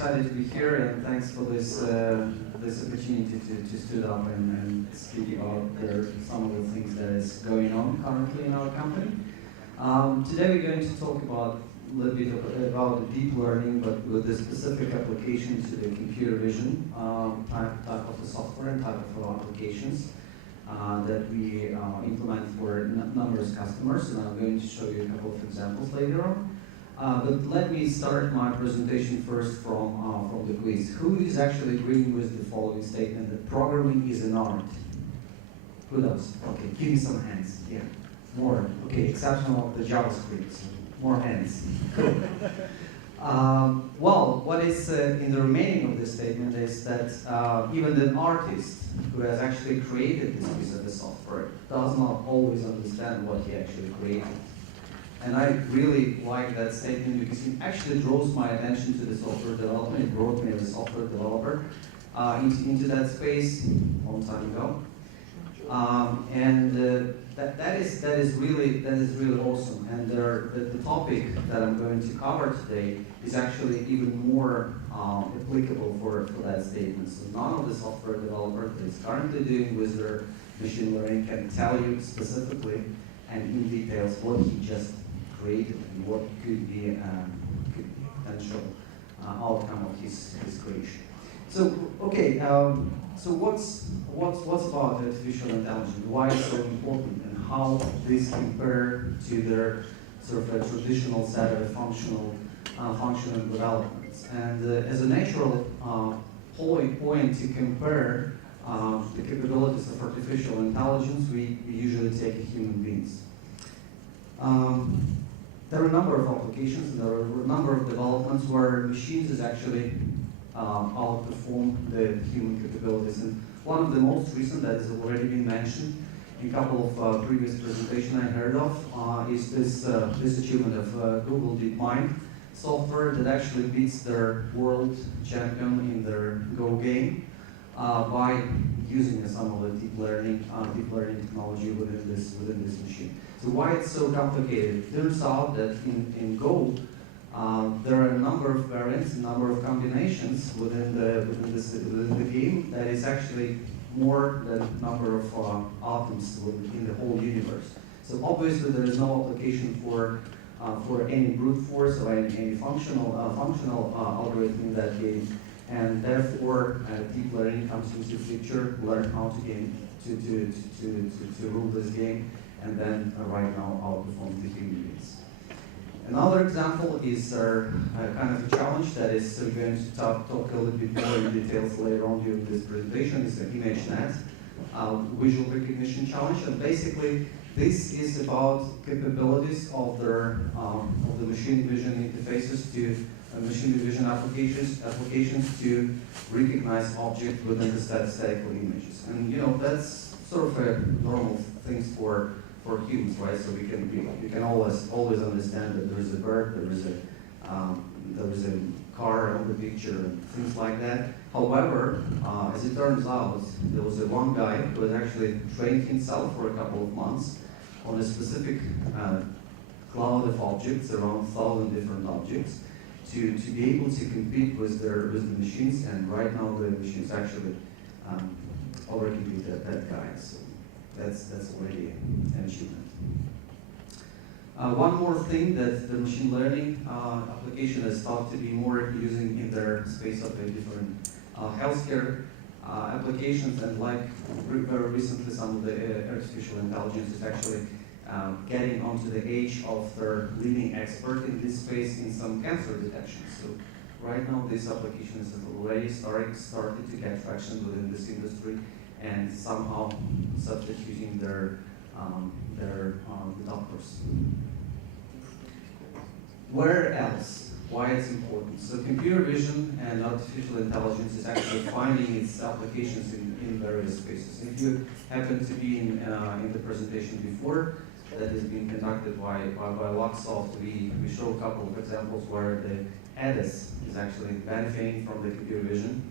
excited to be here, and thanks for this this opportunity to stood up and speak about some of the things that is going on currently in our company. Today we're going to talk about a little bit about deep learning, but with a specific application to the computer vision type of the software and type of applications that we implement for numerous customers, and I'm going to show you a couple of examples later on. But let me start my presentation first from the quiz. Who is actually agreeing with the following statement that programming is an art? Who does? Okay, give me some hands. Yeah, more. Okay, exception of the JavaScript. More hands. Cool. Well, what is in the remaining of this statement is that even an artist who has actually created this piece of the software does not always understand what he actually created. And I really like that statement because it actually draws my attention to the software development. It brought me as a software developer into that space a long time ago. That is really awesome. And the topic that I'm going to cover today is actually even more applicable for that statement. So none of the software developer that is currently doing with their machine learning can tell you specifically and in details what he just created and what could be potential outcome of his creation. So okay, so what's about artificial intelligence? Why it's so important, and how this compare to their sort of a traditional set of functional developments? And as a natural point to compare the capabilities of artificial intelligence, we usually take human beings. There are a number of applications and there are a number of developments where machines is actually outperform the human capabilities. And one of the most recent that has already been mentioned in a couple of previous presentations I heard of is this achievement of Google DeepMind software that actually beats their world champion in their Go game by using some of the deep learning technology within this machine. So why it's so complicated? It turns out that in Go, there are a number of variants, a number of combinations within the game that is actually more than number of atoms in the whole universe. So obviously there is no application for any brute force or any functional algorithm in that game, and therefore deep learning comes into the picture, learn how to rule this game, and then right now outperform the human beings. Another example is kind of a challenge that is going to talk a little bit more in details later on during this presentation. Is the ImageNet visual recognition challenge, and basically this is about capabilities of the machine vision interfaces to machine vision applications to recognize objects within the statistical images. And that's sort of a normal things for humans, right? So we can always understand that there is a bird, there is a car on the picture, and things like that. However, as it turns out, there was one guy who had actually trained himself for a couple of months on a specific cloud of objects, around 1,000 different objects, to be able to compete with the machines. And right now the machines actually already beat that guy. So that's already an achievement. One more thing that the machine learning application is thought to be more using in their space of the different healthcare applications, and like very recently some of the artificial intelligence is actually getting onto the edge of their leading expert in this space in some cancer detection. So right now this application is already started to get traction within this industry, and somehow substituting their doctors. Where else? Why it's important? So computer vision and artificial intelligence is actually finding its applications in various spaces. If you happen to be in the presentation before that has been conducted by Luxoft, we show a couple of examples where the ADAS is actually benefiting from the computer vision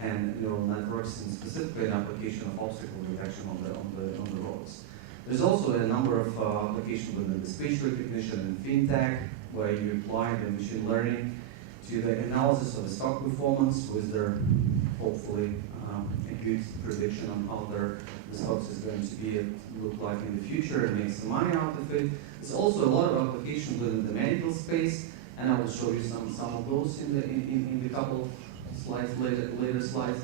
and neural networks, and specifically an application of obstacle detection on the roads. There's also a number of applications within the speech recognition and fintech, where you apply the machine learning to the analysis of the stock performance with their, hopefully, a good prediction on how the stocks is going to be look like in the future and make some money out of it. There's also a lot of applications within the medical space, and I will show you some of those in the couple slides later slides.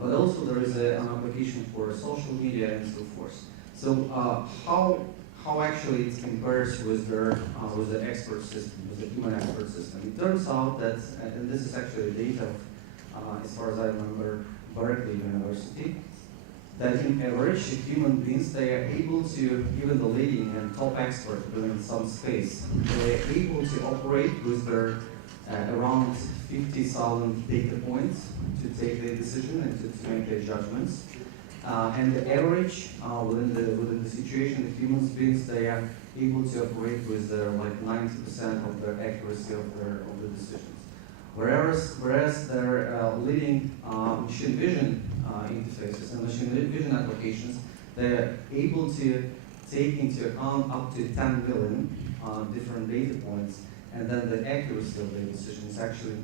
But also there is an application for social media and so forth. So how actually it compares with the expert system, with the human expert system. It turns out that, and this is actually data as far as I remember, Berkeley University, that in average, human beings, they are able to, even the leading and top experts within some space, they are able to operate with their around 50,000 data points to take their decision and to make their judgments. And the average within the situation, the human beings, they are able to operate with like 90% of their accuracy of the decisions. Whereas their leading machine vision interfaces and machine vision applications, they're able to take into account up to 10 million different data points, and then the accuracy of their decision is actually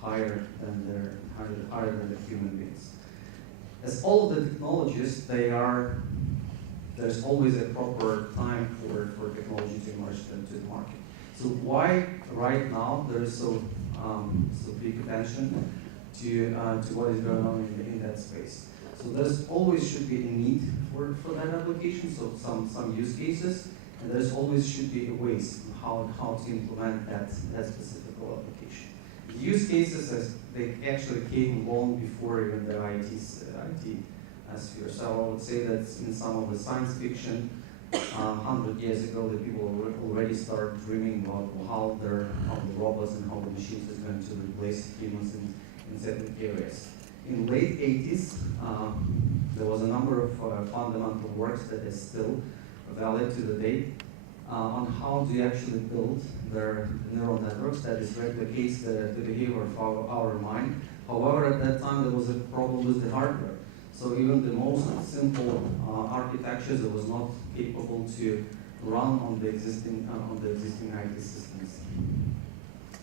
higher than the human beings. As all of the technologies, there's always a proper time for technology to emerge to the market. So why right now there is so big attention to what is going on in that space? So there's always should be a need for that application, so some use cases, and there's always should be a ways how to implement that specific application. The use cases, they actually came long before even the IT sphere. So I would say that in some of the science fiction, 100 years ago, the people already started dreaming about how the robots and how the machines is going to replace humans in certain areas. In late 80s, there was a number of fundamental works that is still valid to the date on how to actually build their neural networks that is replicates the behavior of our mind. However, at that time there was a problem with the hardware. So even the most simple architectures, it was not capable to run on the existing IT systems.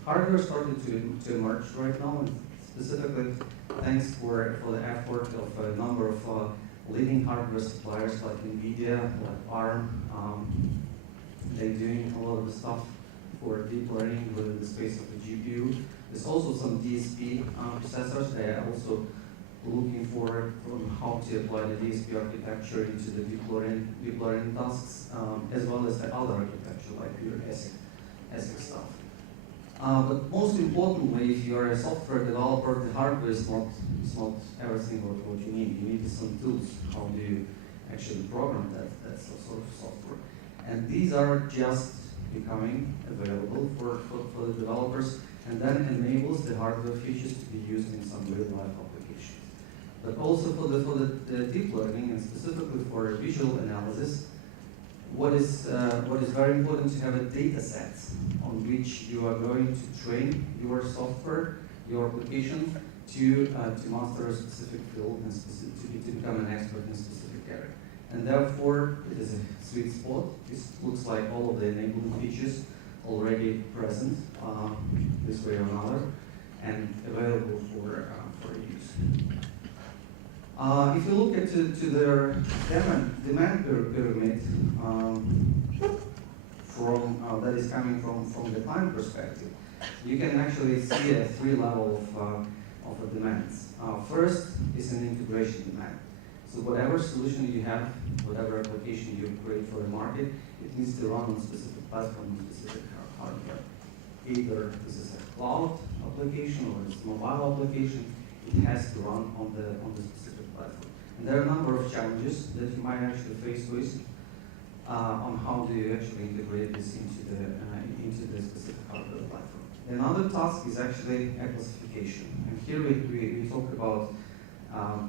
Hardware started to emerge right now, and specifically thanks for the effort of a number of leading hardware suppliers like NVIDIA, like ARM. They're doing a lot of the stuff for deep learning within the space of the GPU. There's also some DSP processors. They are also looking for how to apply the DSP architecture into the deep learning tasks, as well as the other architecture like pure ASIC stuff. But most importantly, if you're a software developer, the hardware is not everything what you need. You need some tools. How do you actually program that sort of software? And these are just becoming available for the developers, and then enables the hardware features to be used in some real-life applications. But also for the deep learning, and specifically for visual analysis, what is very important to have a data set on which you are going to train your software, your application, to master a specific field and to become an expert in a specific area. And therefore, it is a sweet spot. This looks like all of the enabling features already present this way or another, and available for use. If you look at to their demand pyramid that is coming from the client perspective, you can actually see a three level of demands. First is an integration demand. So whatever solution you have, whatever application you create for the market, it needs to run on a specific platform, on specific hardware. Either this is a cloud application or it's a mobile application, it has to run on the specific platform. And there are a number of challenges that you might actually face with on how do you actually integrate this into the specific hardware platform. Another task is actually a classification. And here we talk about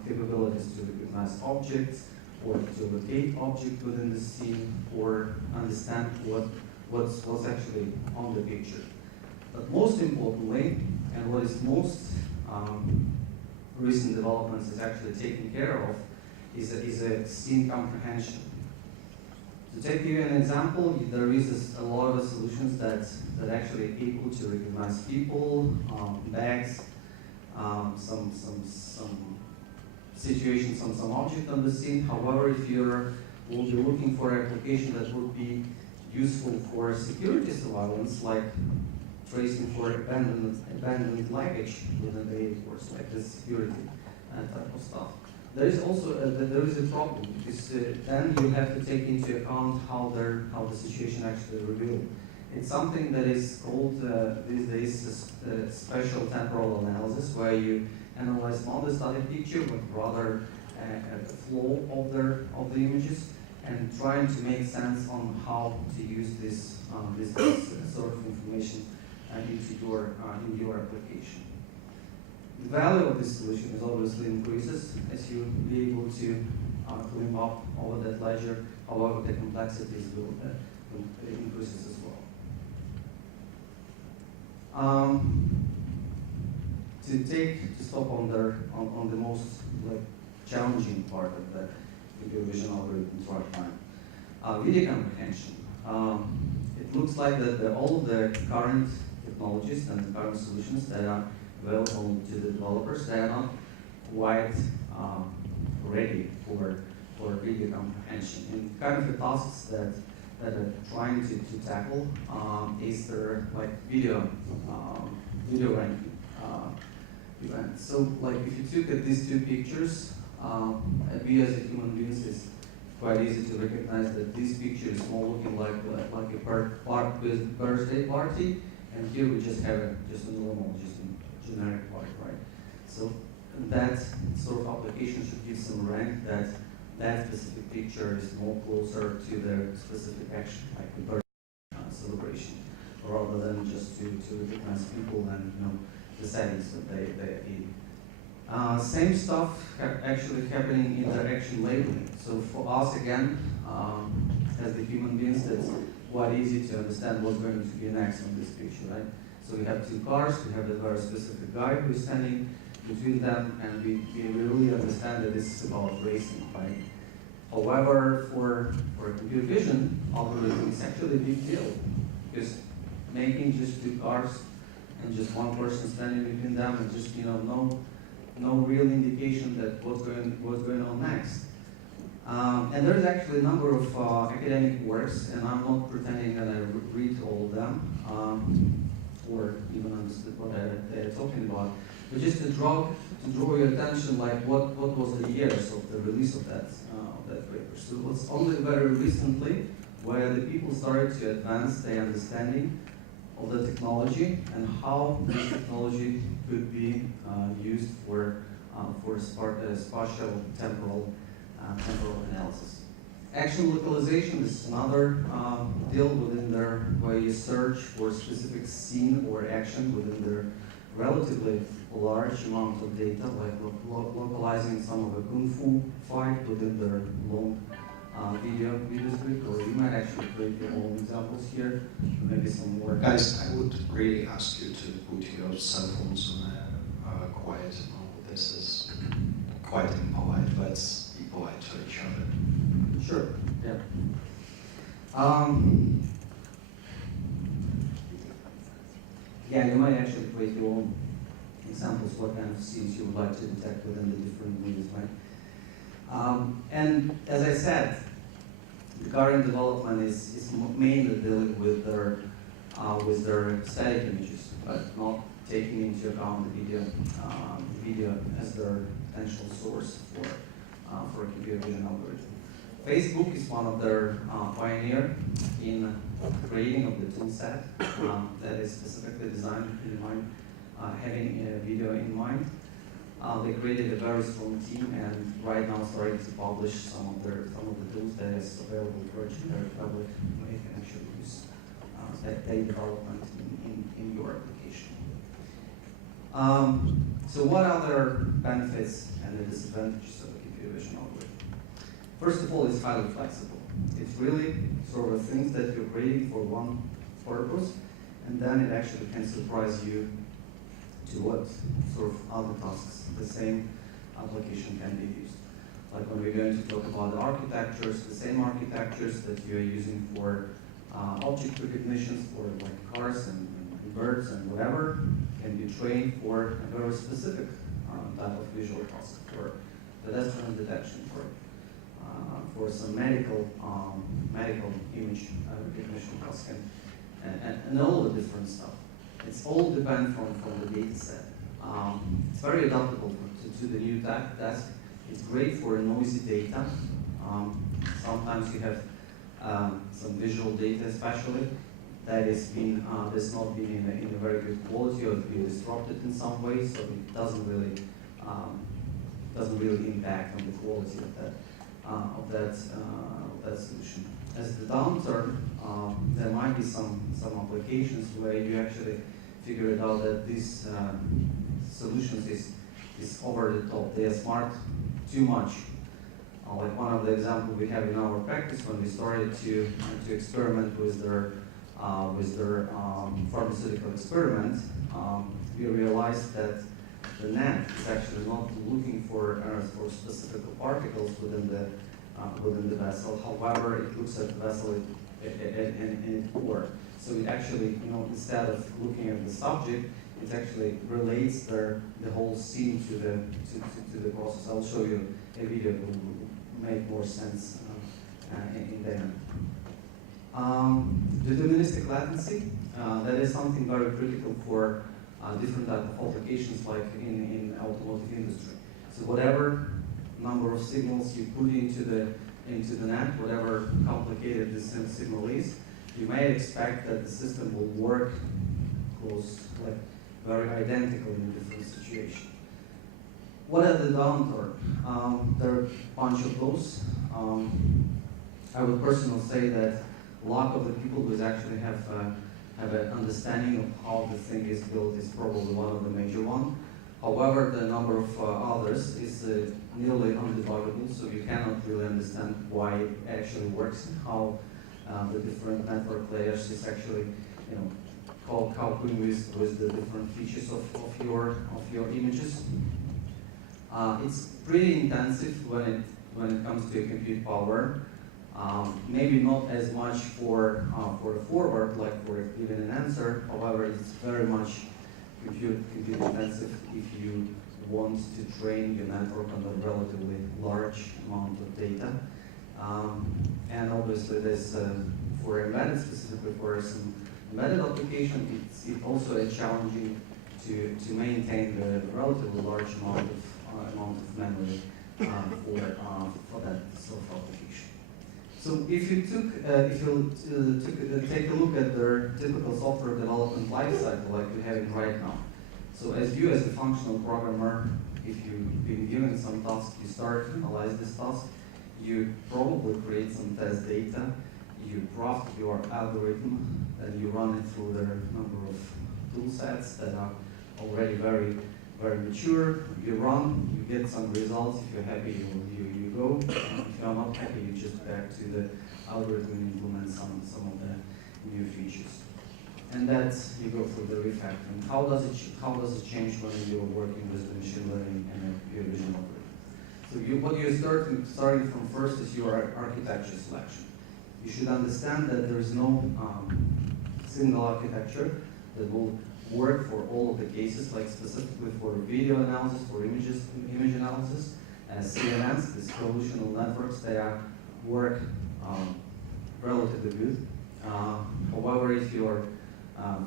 capabilities to recognize objects, or to locate objects within the scene, or understand what's actually on the picture. But most importantly, and what is most recent developments is actually taken care of, is a scene comprehension. To take you an example, there is a lot of solutions that actually able to recognize people, bags, some situations, some object on the scene. However, if you're will be looking for an application that would be useful for security surveillance, like tracing for abandoned luggage within the airports, like the security type of stuff. There is also there is a problem because then you have to take into account how the situation actually revealed. It's something that is called these days special temporal analysis, where you analyze not the static picture but rather a flow of the images, and trying to make sense on how to use this sort of information in your application. The value of this solution is obviously increases as you be able to clean up over that ledger. However, the complexities will increases as well. To stop on the most challenging part of the computer vision algorithms right now, video comprehension. It looks like that all of the current technologies and the current solutions that are available to the developers, they are not quite ready for video comprehension. And kind of the tasks that are trying to tackle is their video ranking events. So if you took at these two pictures, we as a human beings, it's quite easy to recognize that this picture is more looking like a birthday party, and here we just have a normal, generic party, right? So that sort of application should give some rank that specific picture is more closer to their specific action, like the birthday celebration, rather than just to recognize people and the settings that they are in. Same stuff actually happening in interaction labeling. So for us again, as the human beings, that's quite easy to understand what's going to be next on this picture, right? So we have two cars, we have a very specific guy who's standing between them, and we really understand that this is about racing, right? However, for computer vision algorithm, it's actually a big deal, because making just two cars and just one person standing between them and just no real indication that what's going on next. And there's actually a number of academic works, and I'm not pretending that I read all of them or even understood what they're talking about, but just to draw your attention, what was the years of the release of that paper. So it was only very recently where the people started to advance their understanding of the technology and how this technology could be used for spatial temporal analysis. Action localization is another deal within there where you search for a specific scene or action within their relatively large amount of data, like localizing some of a kung fu fight within their long video script, or you might actually create your own examples here, maybe some more. Guys, I would really ask you to put your cell phones on a quiet mode. This is quite impolite. Let's be polite to each other. Sure, yeah. Yeah, you might actually create your own examples, what kind of scenes you would like to detect within the different movies, right? And as I said, the current development is mainly dealing with their static images, but not taking into account the video as their potential source for a computer vision algorithm. Facebook is one of their pioneer in creating of the tool set that is specifically designed in mind, having a video in mind. They created a very strong team, and right now starting to publish some of the tools that is available for generic public, where you can actually use that development in your application. So what other benefits and the disadvantages of a computer vision algorithm? First of all, it's highly flexible. It's really sort of things that you're creating for one purpose, and then it actually can surprise you to what sort of other tasks the same application can be used. Like when we're going to talk about the architectures, the same architectures that you're using for object recognitions for like cars and birds and whatever can be trained for a very specific type of visual task, for pedestrian detection, for some medical image recognition task, and all the different stuff. It's all depends from the data set. It's very adaptable to the new task. It's great for noisy data. Sometimes you have some visual data, especially that is that's not been in a very good quality or be disrupted in some way, so it doesn't really impact on the quality of that solution. As the downturn, there might be some applications where you actually figure it out that these solutions is over the top. They are smart too much. Like one of the examples we have in our practice when we started to experiment with their pharmaceutical experiment, we realized that the net is actually not looking for specific particles within the vessel. However, it looks at the vessel in its core. So it actually, instead of looking at the subject, it actually relates the whole scene to the process. I'll show you a video that will make more sense in the end. Deterministic latency, that is something very critical for different type of applications like in automotive industry. So whatever number of signals you put into the net, whatever complicated this signal is, you may expect that the system will work close, like very identical in different situations. What are the downturn? There are a bunch of those. I would personally say that lack of the people who actually have an understanding of how the thing is built is probably one of the major ones. However, the number of others is nearly undebuggable, so you cannot really understand why it actually works and how the different network layers is actually, coping with the different features of your images. It's pretty intensive when it comes to compute power. Maybe not as much for a forward, like for giving an answer. However, it's very much compute intensive if you want to train your network on a relatively large amount of data. And obviously, this for embedded, specifically for some embedded application, it's also challenging to maintain the relatively large amount of memory for that sort of application. So if you take a look at their typical software development lifecycle like we're having right now. So as you as a functional programmer, if you've been given some task, you start to analyze this task, you probably create some test data, you craft your algorithm, and you run it through the number of tool sets that are already very, very mature. You run, you get some results. If you're happy, you go. If you're not happy, you just back to the algorithm and implement some of the new features. And that you go through the refactoring. How does it change when you're working with the machine learning and a computer vision algorithm? So what you're starting from first is your architecture selection. You should understand that there is no single architecture that will work for all of the cases, like specifically for video analysis, for image analysis. As CNNs, these convolutional networks, they work relatively good. However, if you're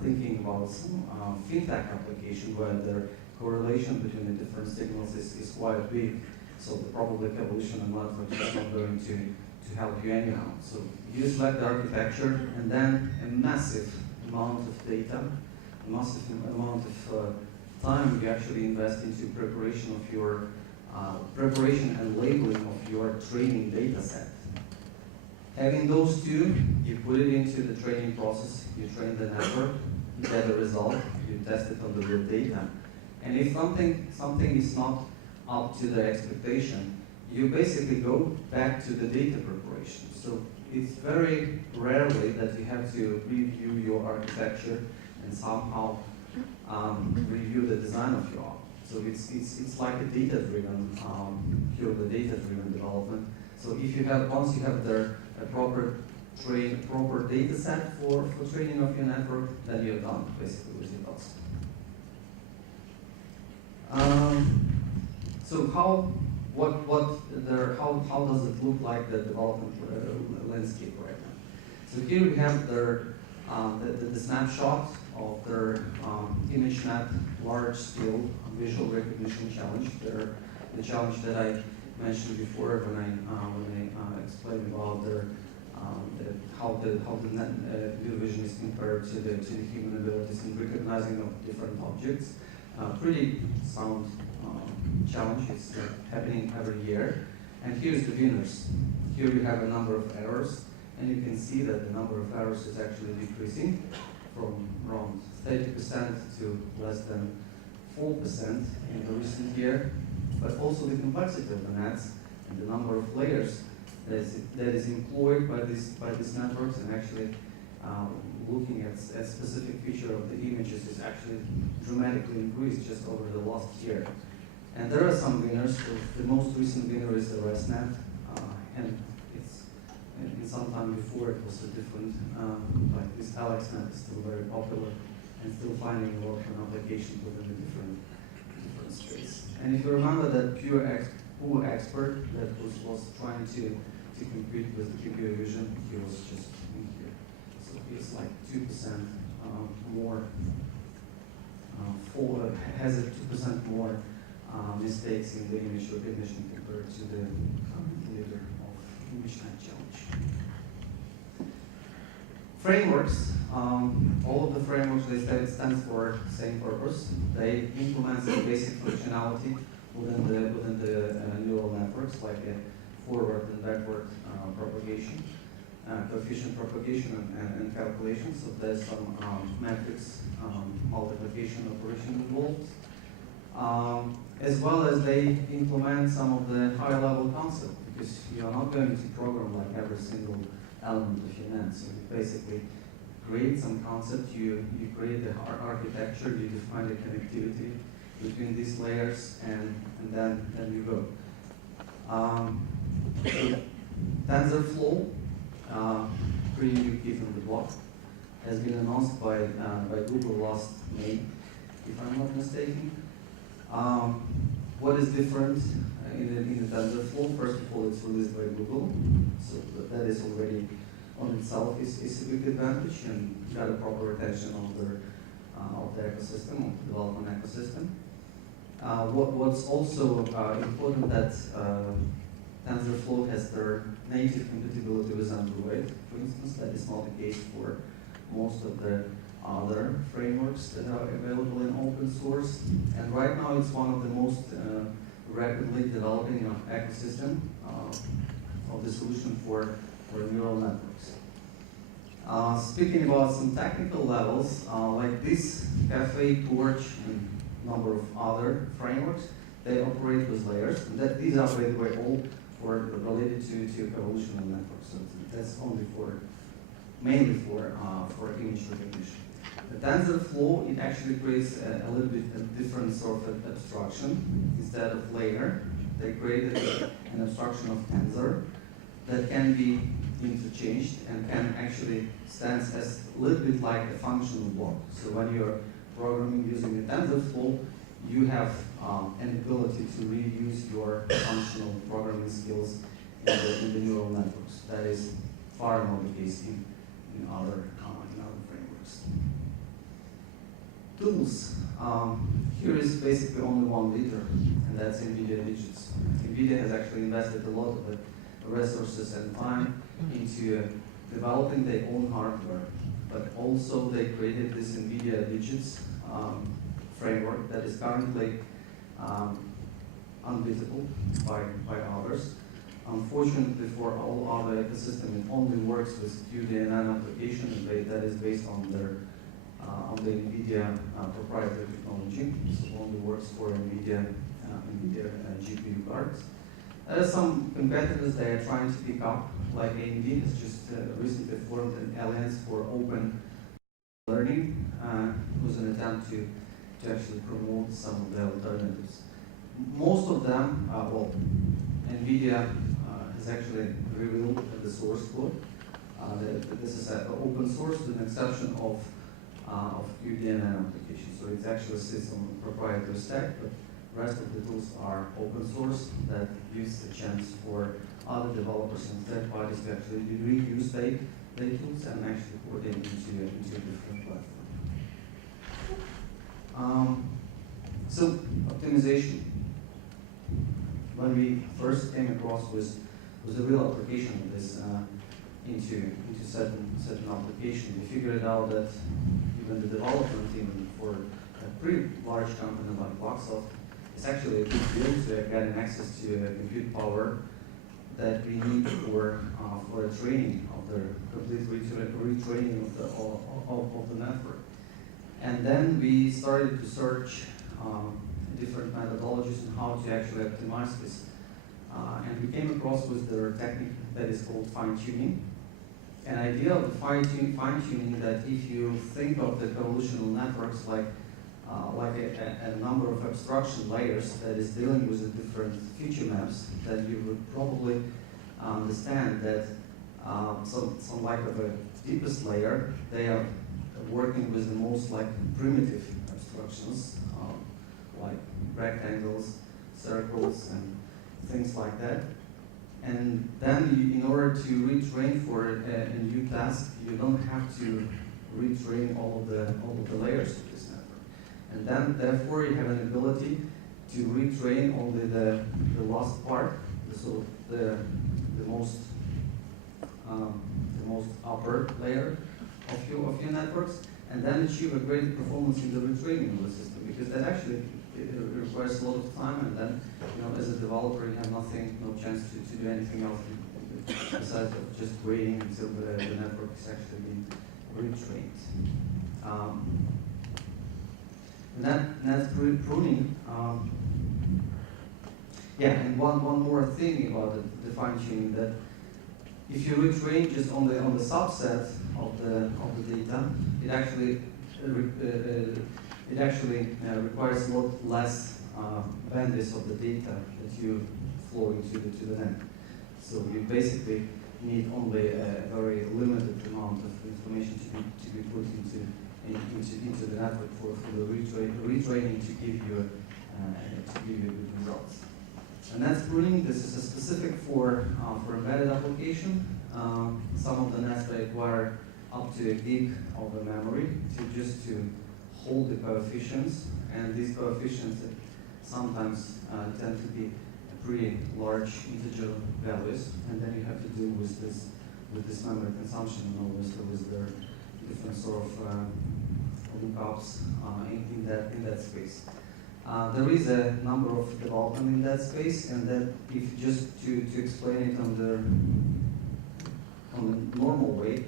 thinking about some fintech application where the correlation between the different signals is quite big, so the probably convolutional network is not going to help you anyhow. So you select the architecture, and then a massive amount of data, a massive amount of time you actually invest into preparation of your preparation and labeling of your training data set. Having those two, you put it into the training process, you train the network, you get the result, you test it on the real data. And if something is not up to the expectation, you basically go back to the data preparation. So it's very rarely that you have to review your architecture and somehow review the design of your app. So it's like a data-driven, purely data-driven development. So if you have, once you have the proper data set for training of your network, then you're done basically with your task. So how does it look like, the development landscape right now? So here we have the snapshot of their ImageNet large-scale visual recognition challenge. The challenge that I mentioned before when I explained about how the computer vision is compared to the human abilities in recognizing of different objects. Pretty sound challenge. It's happening every year. And here's the winners. Here we have a number of errors, and you can see that the number of errors is actually decreasing from around 30% to less than 4% in the recent year. But also the complexity of the nets and the number of layers that is employed by these networks, and actually looking at a specific feature of the images is actually dramatically increased just over the last year. And there are some winners. So the most recent winner is the ResNet, and it's in some time before it was a different, like this AlexNet is still very popular and still finding a lot of applications within the different space. And if you remember that poor expert that was trying to compete with the computer vision, he was just in here. So it's like 2% more, has a 2% more mistakes in the image recognition compared to the leader of ImageNet challenge. Frameworks, all of the frameworks, they stand for the same purpose. They implement some basic functionality within the neural networks, like a forward and backward propagation, coefficient propagation and calculation. So there's some matrix multiplication operation involved. As well as they implement some of the high-level concept, because you are not going to program like every single element of your net. So you basically create some concept, you create the architecture, you define the connectivity between these layers, and then you go. TensorFlow, pretty new kid on the block, has been announced by Google last May, if I'm not mistaken. What is different in the TensorFlow? First of all, it's released by Google, so that is already on itself is a big advantage, and got a proper attention of the ecosystem, of the development ecosystem. What's also important that TensorFlow has their native compatibility with Android, for instance. That is not the case for most of the other frameworks that are available in open source. And right now it's one of the most rapidly developing ecosystem of the solution for neural networks. Speaking about some technical levels, like this Cafe, Torch, and number of other frameworks, they operate with layers, and these are, by the way, all related to convolutional networks. So that's only mainly for image recognition. The TensorFlow, it actually creates a little bit a different sort of abstraction. Instead of layer, they created an abstraction of tensor that can be interchanged and can actually stand as a little bit like a functional block. So when you're programming using the TensorFlow, you have an ability to reuse your functional programming skills in the neural networks. That is far more the case in other frameworks. Tools. Here is basically only one leader, and that's NVIDIA digits. NVIDIA has actually invested a lot of the resources and time into developing their own hardware, but also they created this NVIDIA digits framework that is currently unbeatable by others. Unfortunately for all other ecosystem, it only works with QDNN application, and that is based on the NVIDIA proprietary technology. So it only works for NVIDIA GPU cards. There are some competitors they are trying to pick up, like AMD has just recently formed an alliance for open learning, was an attempt to to actually promote some of the alternatives. Most of them, well, NVIDIA has actually revealed the source code. This is open source with an exception of UDNN applications. So it actually sits on a proprietary stack, but the rest of the tools are open source that gives a chance for other developers and third parties to actually reuse their tools and actually put it into a different platform. So optimization. When we first came across was a real application of this into certain application. We figured out that even the development team for a pretty large company like Luxoft is actually a big deal to getting access to compute power that we need for a training of the complete retraining of the network. And then we started to search different methodologies on how to actually optimize this. And we came across with the technique that is called fine-tuning. An idea of the fine-tuning that if you think of the convolutional networks like a number of abstraction layers that is dealing with the different feature maps, then you would probably understand that some like of a deepest layer, they are working with the most like primitive abstractions, like rectangles, circles, and things like that. And then in order to retrain for a new task, you don't have to retrain all of the layers of this network. And then therefore you have an ability to retrain only the last part, so the most upper layer of your networks, and then achieve a great performance in the retraining of the system, because that actually it requires a lot of time, and then as a developer you have no chance to do anything else besides of just waiting until the network is actually being retrained. Net pruning. And one more thing about the fine-tuning, that if you retrain just on the subset of the data, it actually requires a lot less bandwidth of the data that you flow into the net. So you basically need only a very limited amount of information to be put into the network for the retraining to give you good results. And net pruning, this is a specific for embedded application. Some of the nets require up to a gig of the memory to hold the coefficients, and these coefficients sometimes tend to be pretty large integer values, and then you have to deal with this memory consumption, and obviously with their different sort of lookups in that space. There is a number of development in that space, and that if just to explain it on the normal way,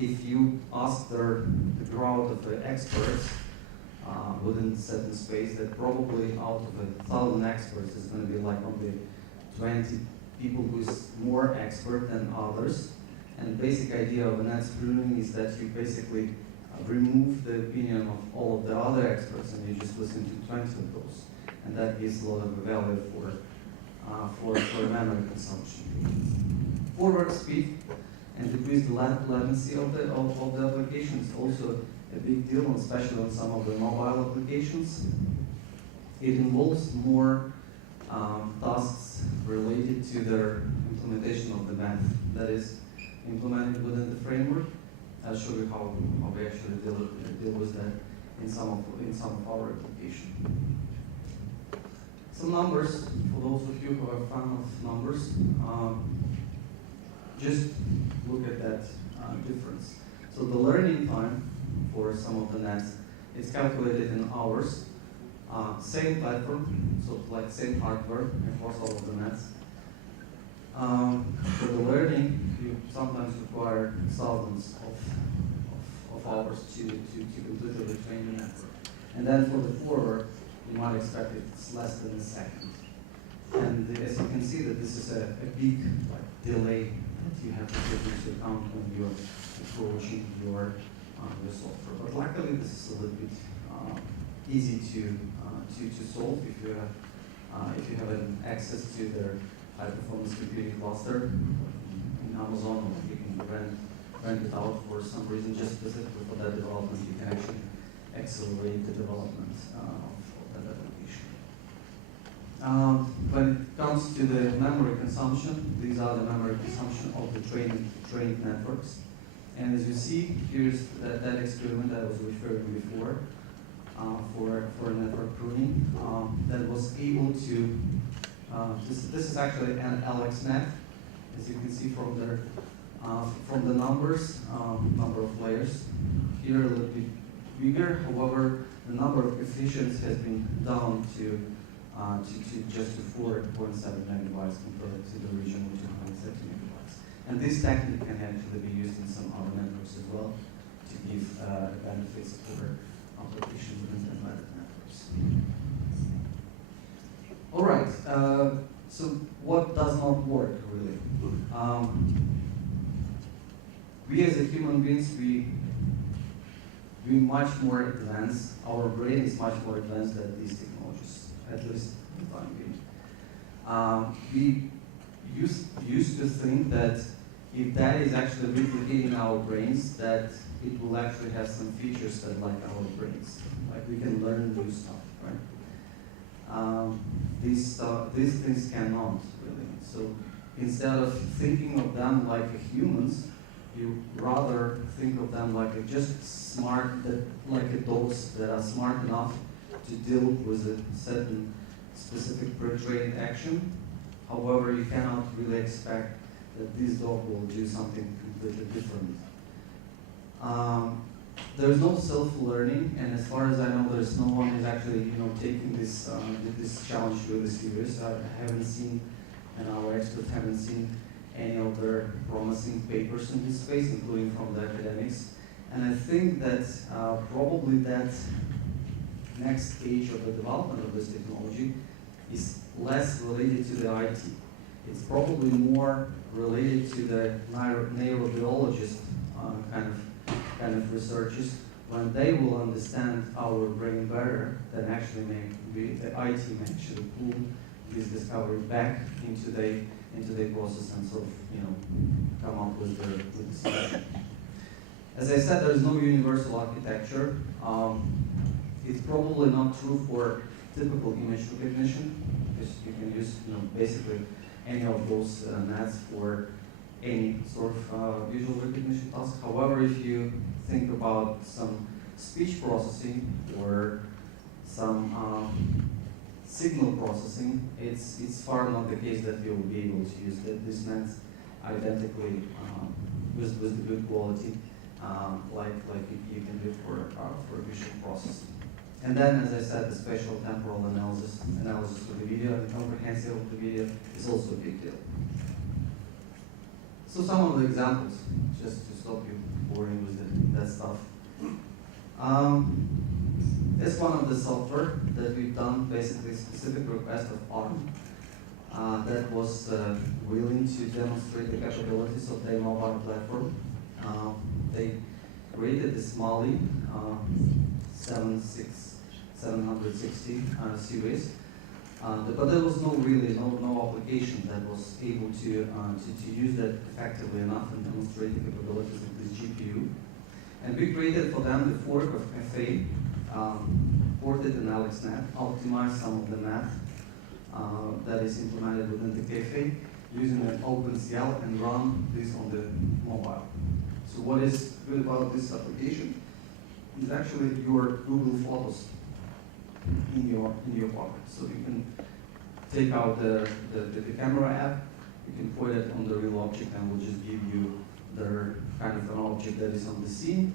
if you ask the crowd of experts within a certain space, that probably out of 1,000 experts is going to be like only 20 people who is more expert than others. And the basic idea of a net pruning is that you basically remove the opinion of all of the other experts and you just listen to 20 of those. And that gives a lot of value for memory consumption. Forward speed and decrease the latency of the application is also a big deal, especially on some of the mobile applications. It involves more tasks related to their implementation of the math that is implemented within the framework. I'll show you how we actually deal with that in some of our application. Some numbers for those of you who are a fan of numbers. Just look at that difference. So the learning time for some of the nets is calculated in hours. Same platform, so like same hardware across all of the nets. For the learning, you sometimes require thousands of hours to completely train the network. And then for the forward, you might expect it's less than a second. And as you can see, that this is a big delay that you have to take into account when you're approaching your software. But luckily, this is a little bit easy to solve if you have an access to their high-performance computing cluster in Amazon, or you can rent it out for some reason, just specifically for that development. You can actually accelerate the development of that application. When it comes to the memory consumption, these are the memory consumption of the trained networks. And as you see, here's that experiment I was referring before for network pruning that was able to, this is actually an LXNet, as you can see from the numbers, number of layers. Here a little bit bigger, however, the number of coefficients has been down to just to 4.7 megabytes compared to the original 230 megabytes. And this technique can actually be used in some other networks as well to give benefits for applications within embedded networks. All right, so what does not work really? We as a human beings, we much more advanced, our brain is much more advanced than these technologies, at least for the time being. We used to think that if that is actually replicating our brains, that it will actually have some features that like our brains, like we can learn new stuff, right? These things cannot really. So instead of thinking of them like humans, you rather think of them like just smart, like adults that are smart enough to deal with a certain specific pre-trained action. However, you cannot really expect that this dog will do something completely different. There is no self-learning, and as far as I know, there's no one who's actually taking this challenge really serious. I haven't seen, and our experts haven't seen any other promising papers in this space, including from the academics. And I think that probably that next stage of the development of this technology is less related to the IT. It's probably more related to the neurobiologist kind of researchers, when they will understand our brain better than actually the IT may actually pull this discovery back into the process and sort of come up with the solution. As I said, there is no universal architecture. It's probably not true for typical image recognition, because you can use basically any of those nets for any sort of visual recognition task. However, if you think about some speech processing or some signal processing, it's far not the case that you will be able to use these nets identically with the good quality like you can do for visual processing. And then, as I said, the spatial temporal analysis of the video, and comprehensive of the video is also a big deal. So some of the examples, just to stop you boring with that stuff. It's one of the software that we've done, basically specific request of ARM that was willing to demonstrate the capabilities of their mobile platform. They created this Mali 760 series, but there was no application that was able to use that effectively enough and demonstrate the capabilities of this GPU. And we created for them the fork of FA, ported an LXNet, optimized some of the math that is implemented within the cafe, using an OpenCL, and run this on the mobile. So what is good about this application is actually your Google Photos in your pocket. So you can take out the camera app, you can put it on the real object, and we'll just give you the kind of an object that is on the scene,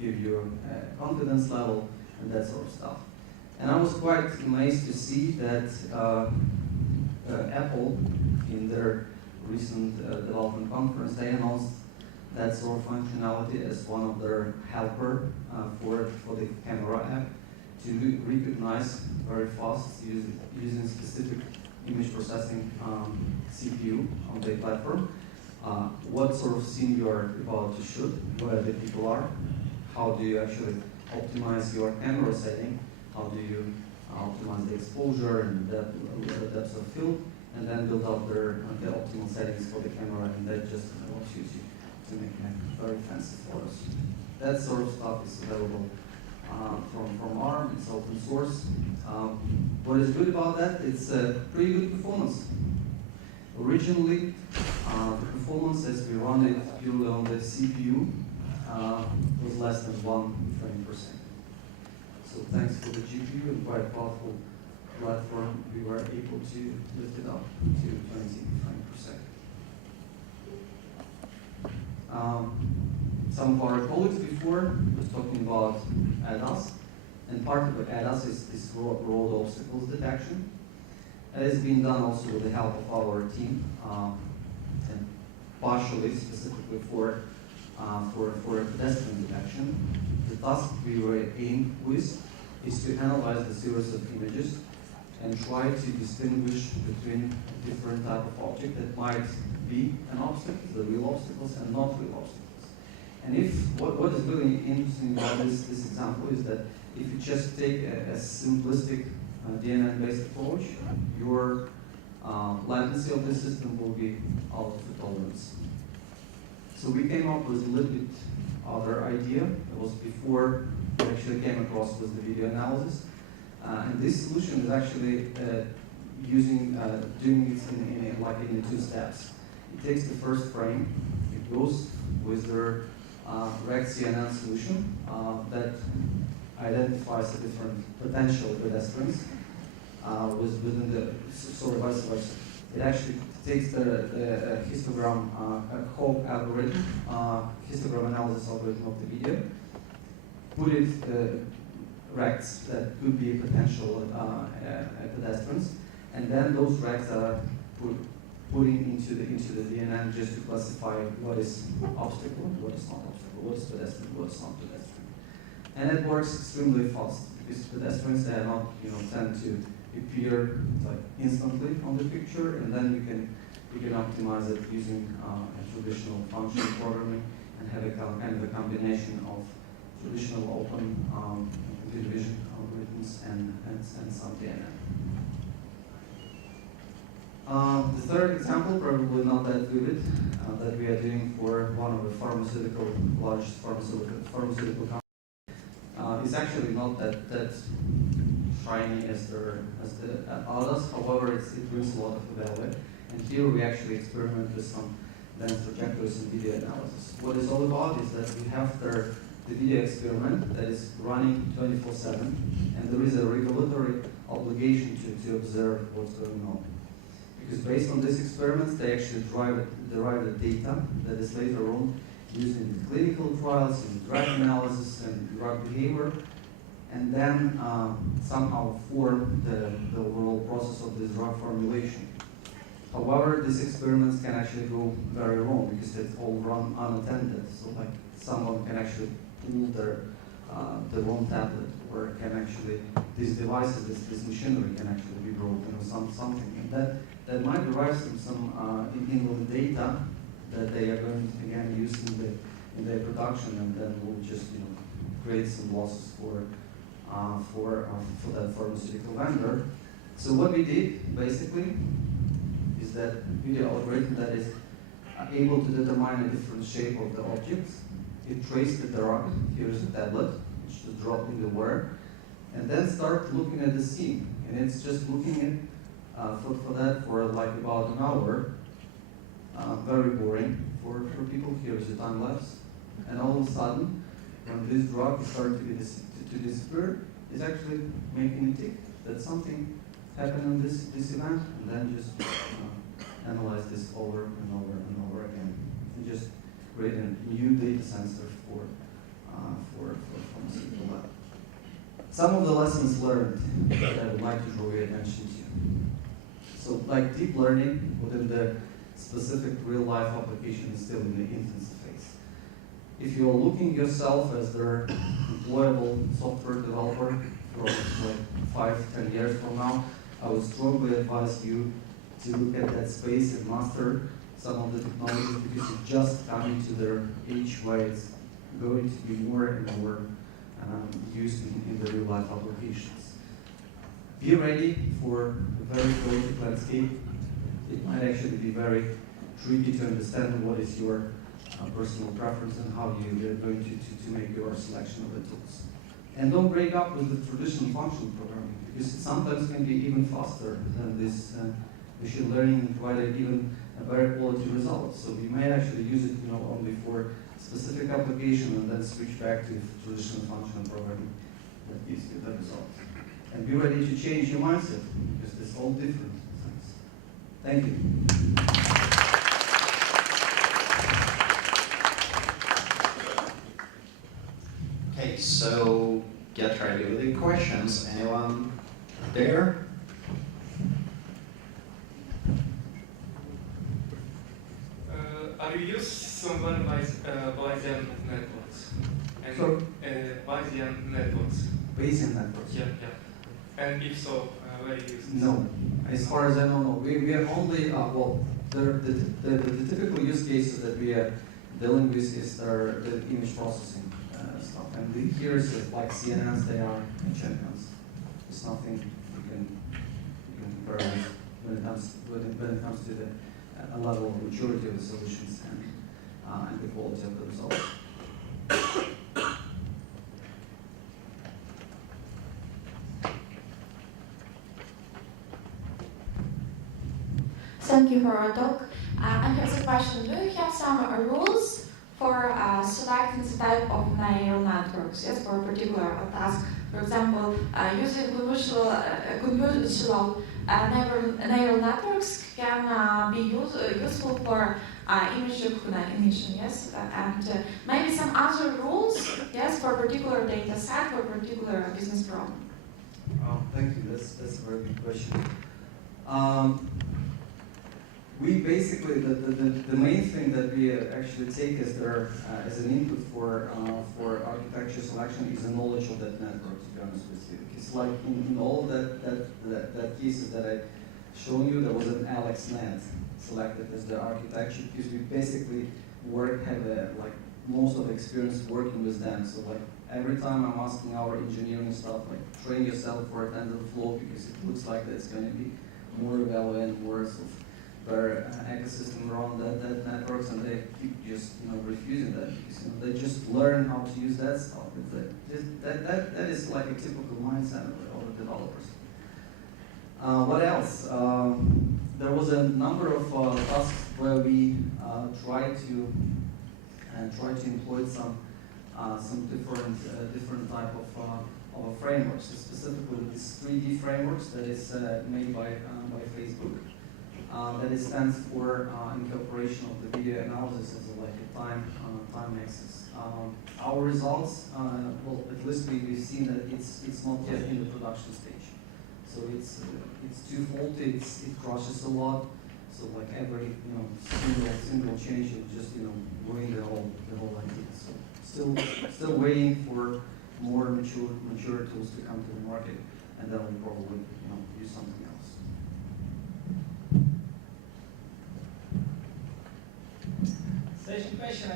give you a confidence level, and that sort of stuff. And I was quite amazed to see that Apple, in their recent development conference, they announced that sort of functionality as one of their helper for the camera app to recognize very fast using specific image processing CPU on the platform what sort of scene you are about to shoot, where the people are, how do you actually optimize your camera setting how do you optimize the exposure and depth of field, and then build up the optimal settings for the camera, and that just allows you to make very fancy photos. That sort of stuff is available from ARM. It's open source. What is good about that? It's pretty good performance. Originally, the performance as we run it purely on the CPU was less than 1 frame per second. So thanks to the GPU and quite powerful platform, we were able to lift it up to 20 frames per second. Some of our colleagues before was talking about ADAS, and part of ADAS is road obstacles detection. It has been done also with the help of our team, and partially specifically for pedestrian detection. The task we were aimed with is to analyze the series of images and try to distinguish between different type of object that might be an obstacle, the real obstacles and not real obstacles. And what is really interesting about this example is that if you just take a simplistic DNN-based approach, your latency of the system will be out of the tolerance. So we came up with a little bit other idea. It was before we actually came across with the video analysis. And this solution is actually doing it in 2 steps. It takes the first frame, it goes with their rect CNN solution that identifies the different potential pedestrians within the, sorry, vice versa. It actually takes the histogram, Hope algorithm, histogram analysis algorithm of the video, put it rects that could be potential pedestrians, and then those rects are putting into the DNN just to classify what is obstacle, what is not obstacle, what is pedestrian, what is not pedestrian. And it works extremely fast because pedestrians, they are not, tend to appear like instantly on the picture, and then you can optimize it using a traditional functional programming and have a kind of a combination of traditional open computer vision algorithms and some DNN. The third example, probably not that vivid, that we are doing for one of the largest pharmaceutical companies, is actually not that shiny as the others. However, it brings a lot of value. And here we actually experiment with some dense trajectories and video analysis. What it's all about is that we have the video experiment that is running 24/7, and there is a regulatory obligation to observe what's going on. Because based on these experiments, they actually derive the data that is later on used in clinical trials, in drug analysis, and drug behavior, and then somehow form the overall process of this drug formulation. However, these experiments can actually go very wrong because it's all run unattended. So like someone can actually pull the wrong tablet, or can actually, these devices, this machinery can actually be broken or something. And that might derive some invalid data that they are going to again use in their production, and then will just create some losses for that pharmaceutical vendor. So what we did basically is that video algorithm that is able to determine a different shape of the objects. It traced the drug. Here is a tablet, which is dropped in the wear, and then start looking at the scene. And it's just looking at for like about an hour. Very boring for people. Here is a time lapse, and all of a sudden, when this drug is starting to disappear, it's actually making a tick that something happened in this event, and then just analyze this over and over and over again, and just create a new data sensor for pharmaceutical lab. Some of the lessons learned that I would like to draw your attention to. So, like deep learning within the specific real-life application is still in the infancy phase. If you're looking yourself as their employable software developer for like 5-10 years from now, I would strongly advise you to look at that space and master some of the technologies, because it's just coming to their age where it's going to be more and more used in the real life applications. Be ready for a very chaotic landscape. It might actually be very tricky to understand what is your personal preference and how you're going to make your selection of the tools. And don't break up with the traditional functional programming, because it sometimes can be even faster than this machine learning and provide even a better quality result. So we may actually use it, only for specific application and then switch back to traditional functional programming that gives you the result. And be ready to change your mindset, because it's all different. Thank you. Okay, so get ready with the questions. Anyone there? Are you used someone Bayesian networks? And, So, Bayesian networks? Bayesian networks? Yeah. And if so, where you use it? No. As far as I know, no. We are only, the typical use cases that we are dealing with is the image processing stuff. And here is like CNNs, they are champions. It's nothing you can compare with when it comes to the a level of maturity of the solutions and the quality of the results. Thank you for your talk. I have a question. Do you have some rules for selecting the type of neural networks? Yes, for a particular task. For example, using convolutional neural networks can be useful for image recognition, yes, and maybe some other rules, yes, for a particular data set, for a particular business problem. Thank you. That's a very good question. We basically the main thing that we actually take as an input for architecture selection is the knowledge of that network. To be honest with you, it's like in all that cases that I shown you, there was an AlexNet selected as the architecture because we basically have most of the experience working with them. So like every time I'm asking our engineering staff, like train yourself for a TensorFlow because it looks like that's going to be more value and more of their ecosystem around that networks, and they keep just refusing that because they just learn how to use that stuff. That is like a typical mindset of the developers. What else? There was a number of tasks where we tried to employ some different type of frameworks, specifically these 3D frameworks that is made by Facebook. That it stands for incorporation of the video analysis as a time axis. Our results, well, at least we've seen that it's not yet in the production stage. So it's too faulty. It crashes a lot. So like every single change will just ruin the whole idea. So still waiting for more mature tools to come to the market, and then we'll probably use something else. Second question,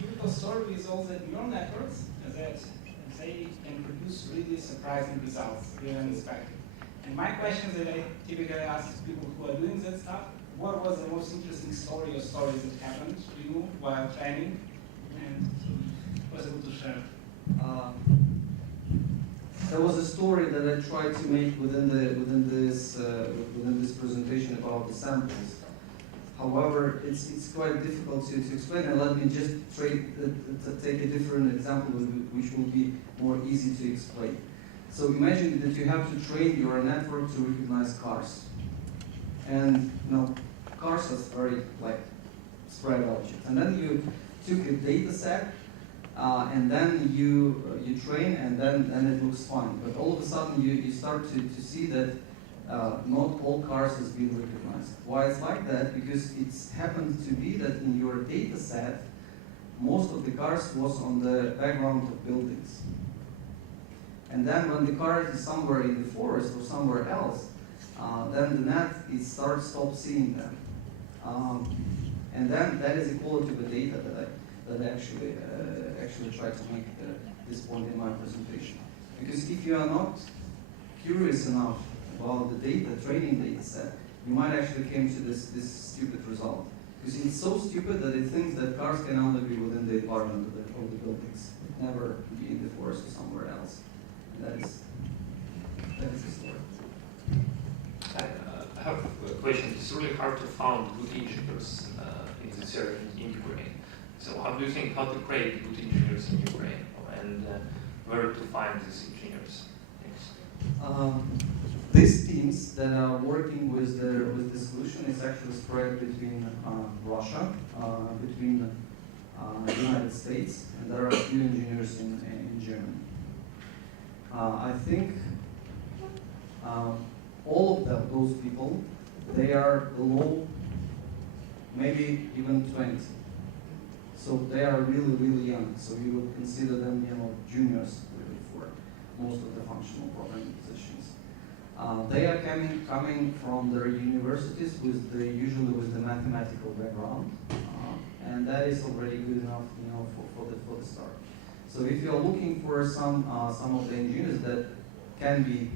typical story is all the neural networks that they can produce really surprising results, really unexpected. And my question that I typically ask people who are doing that stuff, what was the most interesting story or stories that happened to you while training, and possible to share? There was a story that I tried to make within this presentation about the samples. However, it's quite difficult to explain, and let me just take a different example which will be more easy to explain. So imagine that you have to train your network to recognize cars. And cars are very spread objects. And then you took a data set, and then you train, and then it looks fine. But all of a sudden you start to see that not all cars has been recognized. Why it's like that? Because it's happened to be that in your data set, most of the cars was on the background of buildings. And then when the car is somewhere in the forest or somewhere else, then the net stops seeing them. And then that is the quality of the data that I actually try to make this point in my presentation. Because if you are not curious enough about the training data set, you might actually come to this stupid result. Because it's so stupid that it thinks that cars can only be within the environment of the buildings, never be in the forest or somewhere else. And that is the story. I have a question. It's really hard to find good engineers in this area in Ukraine. So how do you think how to create good engineers in Ukraine, and where to find these engineers? Thanks. These teams that are working with the solution is actually spread between Russia, between the United States, and there are a few engineers in Germany. I think all of those people, they are below maybe even 20. So they are really, really young. So you would consider them, juniors really for most of the functional programming positions. They are coming from their universities usually with the mathematical background, and that is already good enough, for the start. So if you are looking for some of the engineers that can be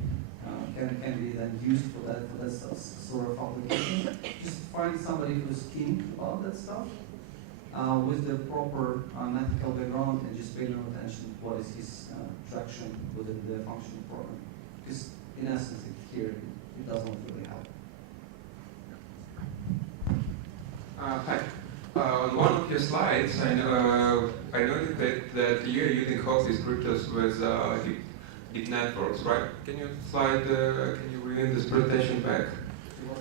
then used for that sort of application, just find somebody who's keen about that stuff, with the proper mathematical background, and just pay no attention to what is his traction within the functional program. Because in essence, it doesn't really help. Hi. On one of your slides, I noted that you're using Ihor descriptors with deep networks, right? Can you bring this presentation back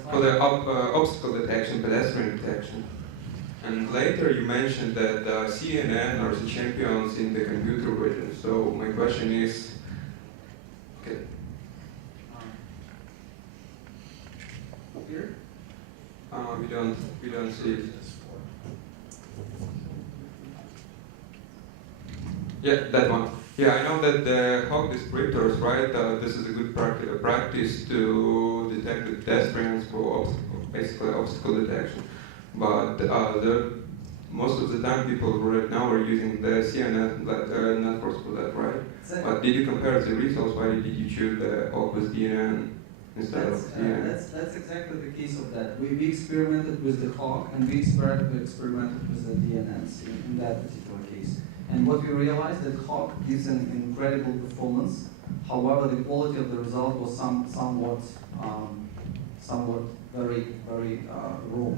for the obstacle detection, pedestrian detection? And later you mentioned that CNN are the champions in the computer vision. So my question is, okay. Here? We don't see it. Yeah, that one. Yeah, I know that the Ihor descriptors, right? This is a good practice to detect the pedestrians for basically obstacle detection. But most of the time, people right now are using the CNN networks for that, right? Exactly. But did you compare the results? Why did you choose the Ihor with DNN instead of CNN? That's exactly the case of that. We experimented with the Ihor, and we experimented with the DNNs in that particular case. And what we realized that Ihor gives an incredible performance. However, the quality of the result was somewhat very, very raw.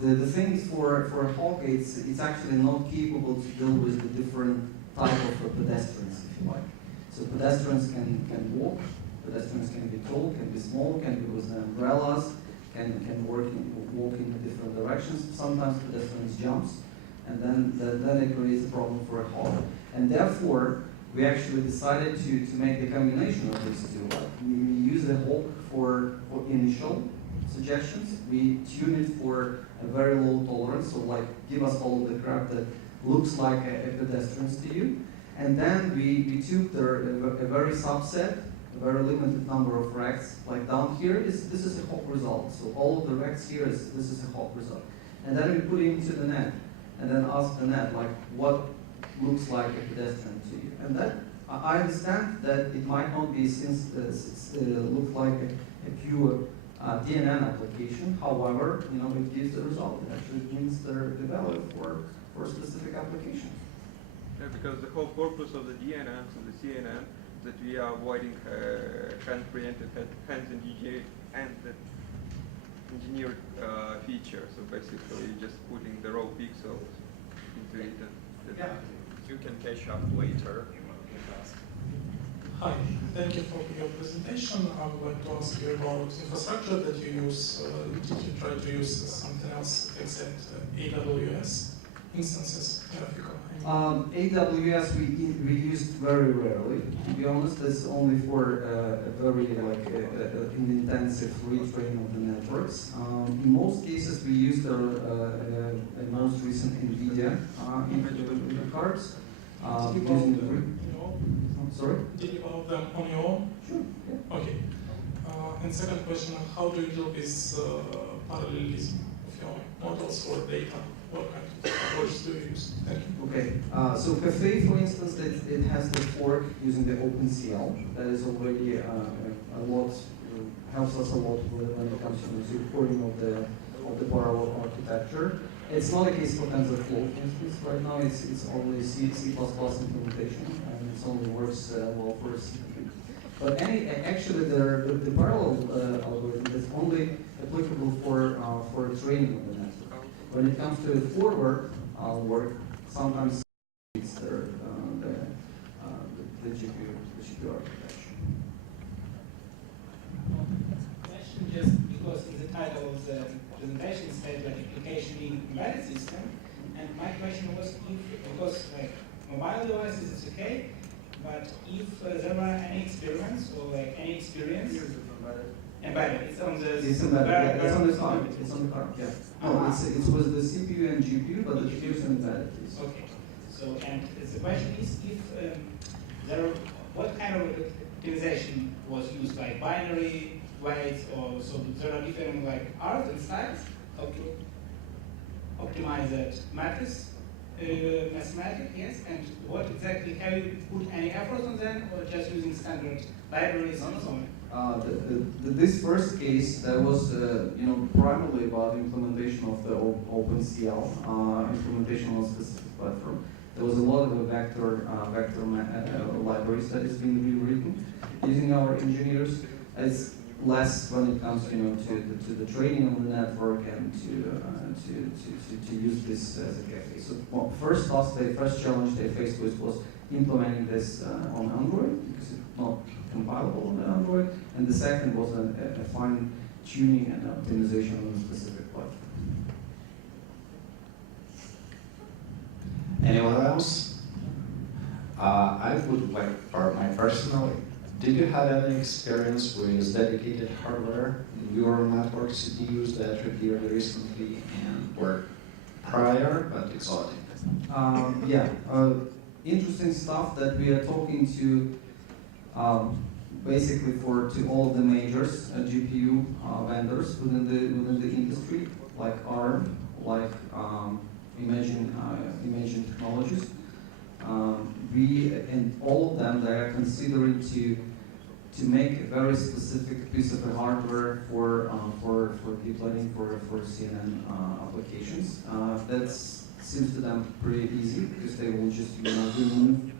The thing is for Ihor, it's actually not capable to deal with the different type of pedestrians, if you like. So pedestrians can walk, pedestrians can be tall, can be small, can be with umbrellas, can walk in different directions. Sometimes pedestrians jumps, and then it creates a problem for Ihor. And therefore, we actually decided to make the combination of these two. We use the Ihor for initial suggestions. We tune it for a very low tolerance, so give us all of the crap that looks like a pedestrians to you. And then we took a very subset, a very limited number of rects. Like down here, this is a Ihor result. So all of the rects here this is a Ihor result. And then we put it into the net, and then ask the net, what looks like a pedestrian to you. And that, I understand that it might not be since it looks like a pure DNN application. However, it gives the result. It actually means the value for a specific application. Yeah, because the whole purpose of the DNNs and the CNN is that we are avoiding hand-preempted, engineered feature. So basically, just putting the raw pixels into it. Yeah. You can catch up later. Hi, thank you for your presentation. I would like to ask you about infrastructure that you use. Did you try to use something else except AWS instances, graphical? AWS we used very rarely. To be honest, that's only for a very intensive retraining of the networks. In most cases, we used our most recent NVIDIA cards. Sorry? Did you develop them on your own? Sure. Yeah. Okay. And second question: how do you deal with parallelism of your models or data? what kind of approach do you use? Thank you. Okay, so Cafe, for instance, it has the fork using the OpenCL. That is already a lot, helps us a lot when it comes to the reporting of the parallel architecture. It's not a case for TensorFlow, for instance. Right now, it's only C++ implementation, and it only works well for CPU. But actually, the parallel algorithm is only applicable for training of the network. When it comes to forward work, sometimes it's the GPU architecture. Question just because in the title of the presentation said like application in embedded system, and my question was if, because like mobile devices is okay, but if there were any experiments or like any experience embedded, it's on the it's embedded, yeah, it's on the card. It's on the card, yeah. No, it was the CPU and GPU, but the GPU is embedded. Okay. So and the question is if what kind of optimization was used, like binary, weights, or so there are different like art and styles how to optimize that matrix, mathematics, yes, and what exactly, have you put any effort on them or just using standard libraries and so on? This first case, that was primarily about the implementation of the OpenCL, implementation on a specific platform. There was a lot of vector libraries that is being rewritten using our engineers. It's less when it comes, to the training of the network and to use this as a cafe. So first challenge they faced with was implementing this on Android because it's not compilable on Android, and the second was a fine tuning and optimization on a specific platform. Anyone else? I would like, for my personal, did you have any experience with dedicated hardware in neural network CPUs that appeared recently and were prior but exotic? Yeah, interesting stuff that we are talking to basically to all the majors GPU vendors within the industry, like ARM, like Imagine Technologies. We and all of them, they are considering to make a very specific piece of hardware for deep learning for CNN applications. That seems to them pretty easy because they will just remove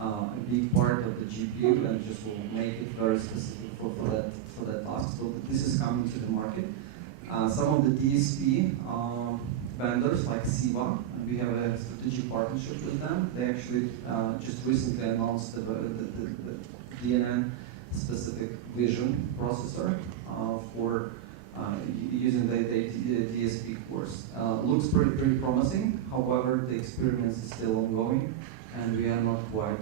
a big part of the GPU and just will make it very specific for that task. So this is coming to the market. Some of the DSP vendors like Siva, and we have a strategic partnership with them. They actually just recently announced the DNN specific vision processor for using the DSP cores. Looks pretty promising. However, the experiment is still ongoing, and we are not quite,